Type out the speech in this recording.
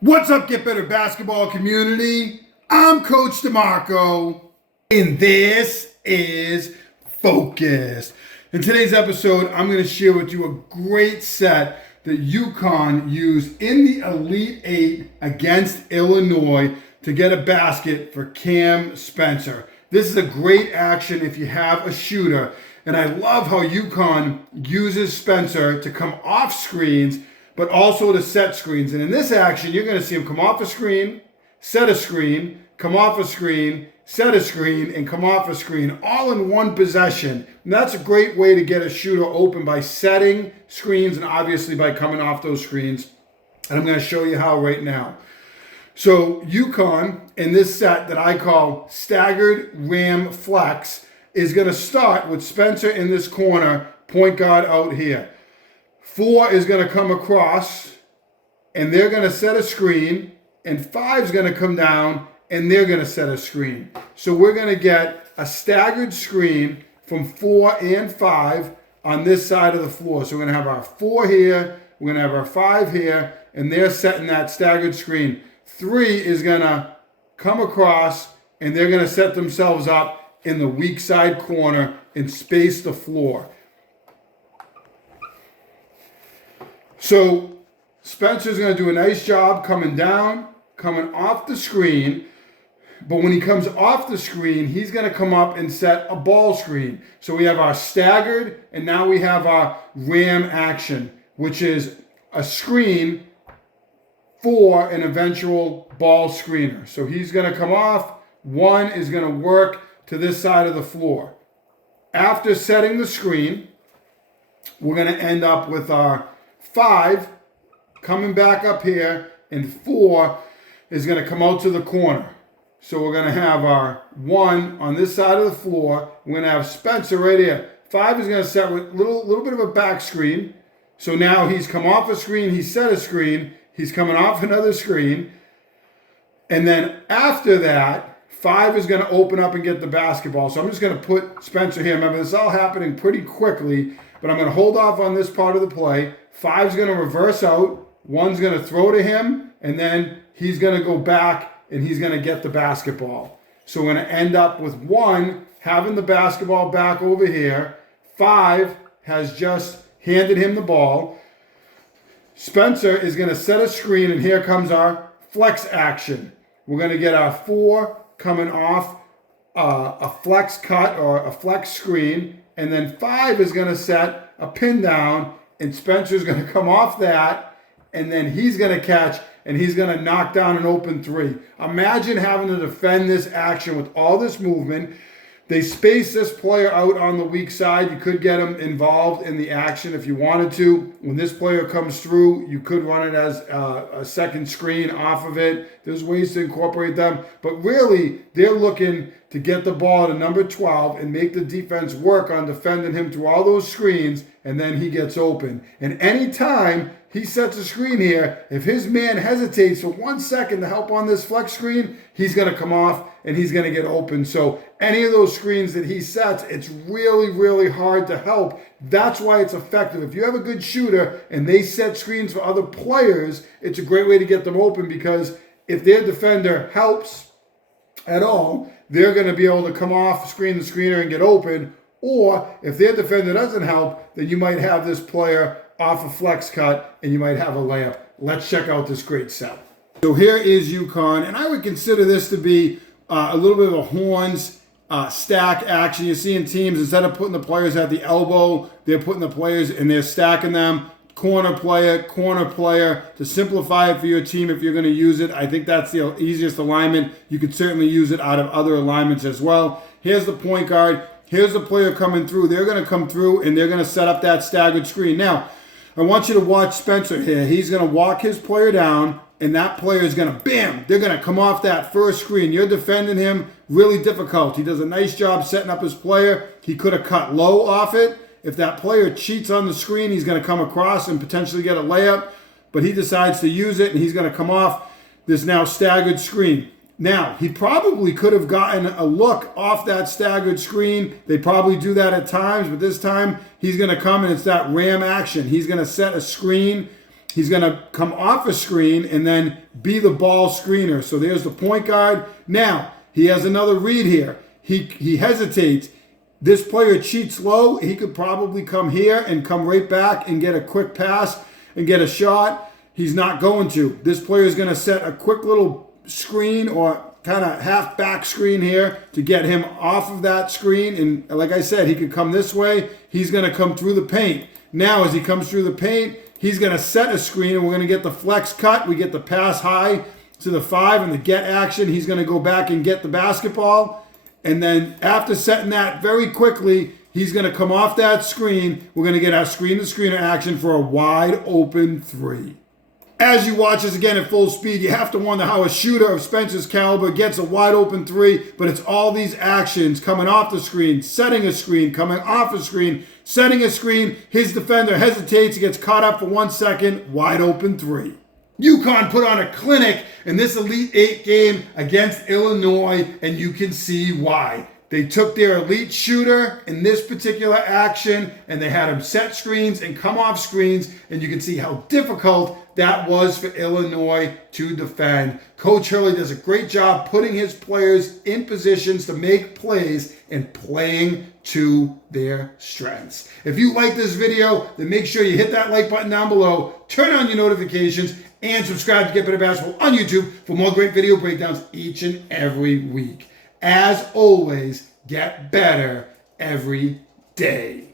What's up, Get Better Basketball community? I'm Coach DeMarco, and this is Focus. In today's episode, I'm going to share with you a great set that UCONN used in the Elite Eight against Illinois to get a basket for Cam Spencer. This is a great action if you have a shooter, and I love how UCONN uses Spencer to come off screens but also to set screens. And in this action, you're going to see him come off a screen, set a screen, come off a screen, set a screen, and come off a screen, all in one possession. And that's a great way to get a shooter open by setting screens and obviously by coming off those screens. And I'm going to show you how right now. So UCONN, in this set that I call Staggered Ram Flex, is going to start with Spencer in this corner, point guard out here. 4 is going to come across, and they're going to set a screen, and 5 is going to come down, and they're going to set a screen. So we're going to get a staggered screen from 4 and 5 on this side of the floor. So we're going to have our 4 here, we're going to have our 5 here, and they're setting that staggered screen. 3 is going to come across, and they're going to set themselves up in the weak side corner and space the floor. So Spencer's going to do a nice job coming down, coming off the screen. But when he comes off the screen, he's going to come up and set a ball screen. So we have our staggered, and now we have our ram action, which is a screen for an eventual ball screener. So he's going to come off. 1 is going to work to this side of the floor. After setting the screen, we're going to end up with our 5 coming back up here, and 4 is going to come out to the corner. So we're going to have our 1 on this side of the floor. We're going to have Spencer right here. 5 is going to set with a little bit of a back screen. So now he's come off a screen, he's set a screen, he's coming off another screen. And then after that, 5 is going to open up and get the basketball. So I'm just going to put Spencer here. Remember, this is all happening pretty quickly, but I'm going to hold off on this part of the play. 5's going to reverse out. 1's going to throw to him, and then he's going to go back and he's going to get the basketball. So we're going to end up with 1 having the basketball back over here. 5 has just handed him the ball. Spencer is going to set a screen, and here comes our flex action. We're going to get our 4 coming off a flex cut or a flex screen, and then 5 is going to set a pin down, and Spencer's going to come off that, and then he's going to catch, and he's going to knock down an open 3. Imagine having to defend this action with all this movement. They space this player out on the weak side. You could get him involved in the action if you wanted to. When this player comes through, you could run it as a second screen off of it. There's ways to incorporate them. But really, they're looking to get the ball to number 12 and make the defense work on defending him through all those screens, and then he gets open. And anytime he sets a screen here, if his man hesitates for 1 second to help on this flex screen, he's going to come off and he's going to get open. So any of those screens that he sets, it's really, really hard to help. That's why it's effective. If you have a good shooter and they set screens for other players, it's a great way to get them open, because if their defender helps at all, they're going to be able to come off, screen the screener, and get open. Or if their defender doesn't help, then you might have this player off a flex cut and you might have a layup. Let's check out this great set. So here is UConn, and I would consider this to be a little bit of a horns stack action. You're seeing teams, instead of putting the players at the elbow, they're putting the players and they're stacking them. Corner player, to simplify it for your team if you're going to use it. I think that's the easiest alignment. You could certainly use it out of other alignments as well. Here's the point guard. Here's the player coming through. They're going to come through and they're going to set up that staggered screen. Now, I want you to watch Spencer here. He's going to walk his player down, and that player is going to, bam, they're going to come off that first screen. You're defending him, really difficult. He does a nice job setting up his player. He could have cut low off it. If that player cheats on the screen, he's going to come across and potentially get a layup, but he decides to use it, and he's going to come off this now staggered screen. Now, he probably could have gotten a look off that staggered screen. They probably do that at times, but this time he's going to come and it's that ram action. He's going to set a screen He's going to come off a screen and then be the ball screener. So there's the point guard. Now, he has another read here. He hesitates. This player cheats low. He could probably come here and come right back and get a quick pass and get a shot. He's not going to. This player is going to set a quick little screen or kind of half back screen here to get him off of that screen. And like I said, he could come this way. He's going to come through the paint. Now, as he comes through the paint, he's going to set a screen, and we're going to get the flex cut. We get the pass high to the 5 and the get action. He's going to go back and get the basketball. And then after setting that very quickly, he's going to come off that screen. We're going to get our screen-to-screener action for a wide open 3. As you watch this again at full speed, you have to wonder how a shooter of Spencer's caliber gets a wide open 3, but it's all these actions coming off the screen, setting a screen, coming off a screen, setting a screen. His defender hesitates, he gets caught up for 1 second, wide open 3. UConn put on a clinic in this Elite 8 game against Illinois, and you can see why. They took their elite shooter in this particular action, and they had him set screens and come off screens, and you can see how difficult that was for Illinois to defend. Coach Hurley does a great job putting his players in positions to make plays and playing to their strengths. If you like this video, then make sure you hit that like button down below, turn on your notifications, and subscribe to Get Better Basketball on YouTube for more great video breakdowns each and every week. As always, get better every day.